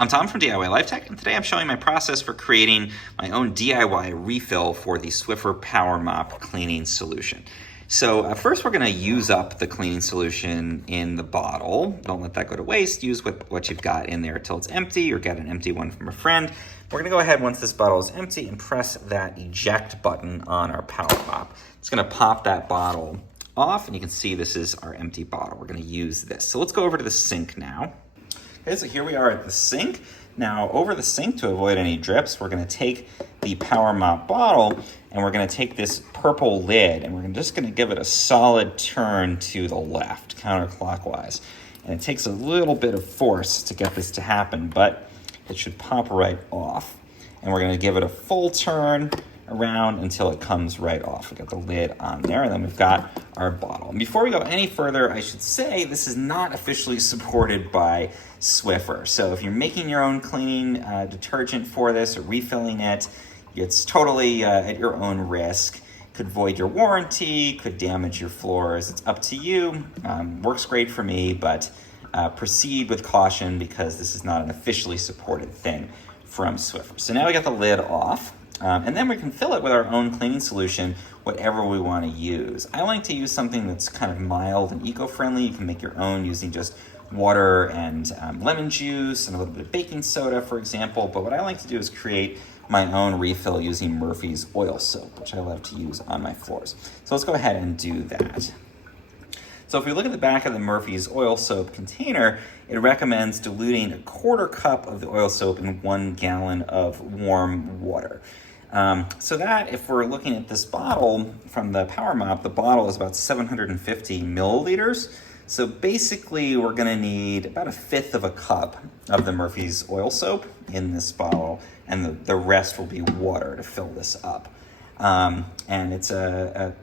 I'm Tom from DIY Life Tech, and today I'm showing my process for creating my own DIY refill for the Swiffer Power Mop cleaning solution. So first we're going to use up the cleaning solution in the bottle. Don't let that go to waste. Use what you've got in there till it's empty, or get an empty one from a friend. We're going to go ahead once this bottle is empty and press that eject button on our Power Mop. It's going to pop that bottle off, and you can see this is our empty bottle. We're going to use this. So let's go over to the sink now. Okay, so here we are at the sink. Now, over the sink, to avoid any drips, we're going to take the Power Mop bottle and we're going to take this purple lid and we're just going to give it a solid turn to the left, counterclockwise. And it takes a little bit of force to get this to happen, but it should pop right off. And we're going to give it a full turn around until it comes right off. We got the lid on there, and then we've got our bottle. And before we go any further, I should say this is not officially supported by Swiffer. So if you're making your own cleaning detergent for this or refilling it, it's totally at your own risk. Could void your warranty, could damage your floors. It's up to you. Works great for me, but proceed with caution because this is not an officially supported thing from Swiffer. So now we got the lid off. And then we can fill it with our own cleaning solution, whatever we want to use. I like to use something that's kind of mild and eco-friendly. You can make your own using just water and lemon juice and a little bit of baking soda, for example. But what I like to do is create my own refill using Murphy's oil soap, which I love to use on my floors. So let's go ahead and do that. So if we look at the back of the Murphy's oil soap container, it recommends diluting 1/4 cup of the oil soap in 1 gallon of warm water. So that, if we're looking at this bottle from the Power Mop, the bottle is about 750 milliliters. So basically we're gonna need about 1/5 of a cup of the Murphy's oil soap in this bottle, and the rest will be water to fill this up. And it's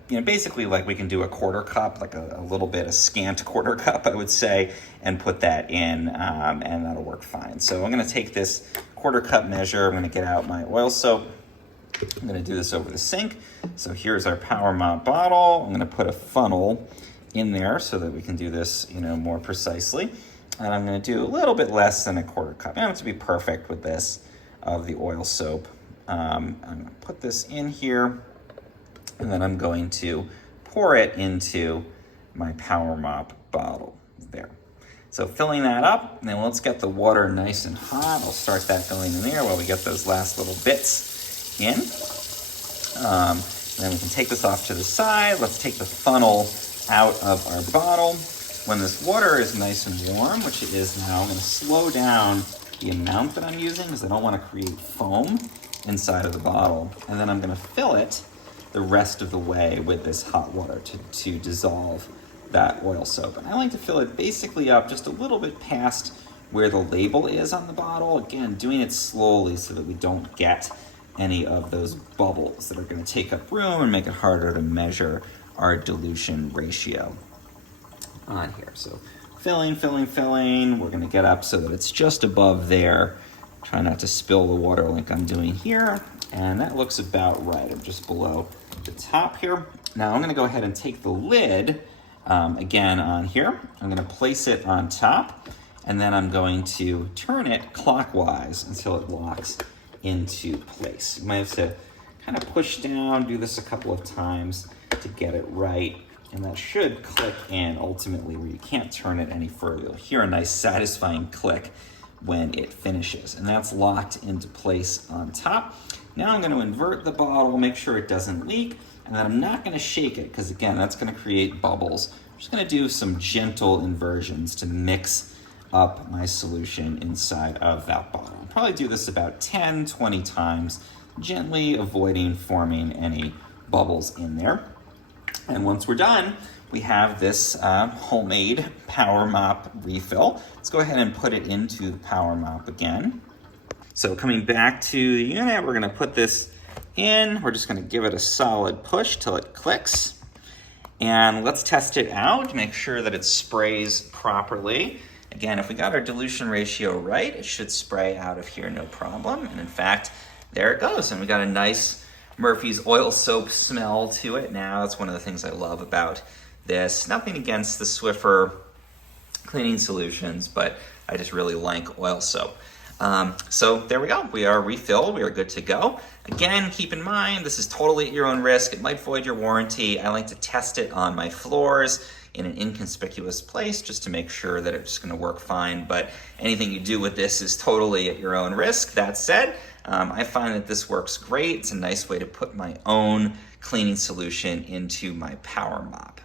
basically like we can do 1/4 cup, like a little bit, a scant 1/4 cup, I would say, and put that in, and that'll work fine. So I'm gonna take this 1/4 cup measure, I'm gonna get out my oil soap, I'm gonna do this over the sink. So here's our Power Mop bottle. I'm gonna put a funnel in there so that we can do this, more precisely. And I'm gonna do a little bit less than 1/4 cup. You don't have to be perfect with this, of the oil soap. I'm gonna put this in here, and then I'm going to pour it into my Power Mop bottle there. So filling that up, and then let's get the water nice and hot. I'll start that going in there while we get those last little bits in. Then we can take this off to the side. Let's take the funnel out of our bottle. When this water is nice and warm, which it is now, I'm gonna slow down the amount that I'm using because I don't wanna create foam inside of the bottle. And then I'm gonna fill it the rest of the way with this hot water to dissolve that oil soap. And I like to fill it basically up just a little bit past where the label is on the bottle. Again, doing it slowly so that we don't get any of those bubbles that are gonna take up room and make it harder to measure our dilution ratio on here. So filling. We're gonna get up so that it's just above there. Try not to spill the water like I'm doing here. And that looks about right. I'm just below the top here. Now I'm gonna go ahead and take the lid, again on here. I'm gonna place it on top, and then I'm going to turn it clockwise until it locks into place. You might have to kind of push down, do this a couple of times to get it right. And that should click in ultimately where you can't turn it any further. You'll hear a nice satisfying click when it finishes. And that's locked into place on top. Now I'm gonna invert the bottle, make sure it doesn't leak, and then I'm not gonna shake it, because again, that's gonna create bubbles. I'm just gonna do some gentle inversions to mix up my solution inside of that bottle. I'll probably do this about 10, 20 times, gently avoiding forming any bubbles in there. And once we're done, we have this homemade Power Mop refill. Let's go ahead and put it into the Power Mop again. So coming back to the unit, we're gonna put this in. We're just gonna give it a solid push till it clicks. And let's test it out, make sure that it sprays properly. Again, if we got our dilution ratio right, it should spray out of here no problem. And in fact, there it goes. And we got a nice Murphy's oil soap smell to it now. That's one of the things I love about this. Nothing against the Swiffer cleaning solutions, but I just really like oil soap. So there we go. We are refilled. We are good to go. Again, keep in mind, this is totally at your own risk. It might void your warranty. I like to test it on my floors in an inconspicuous place just to make sure that it's going to work fine. But anything you do with this is totally at your own risk. That said, I find that this works great. It's a nice way to put my own cleaning solution into my power mop.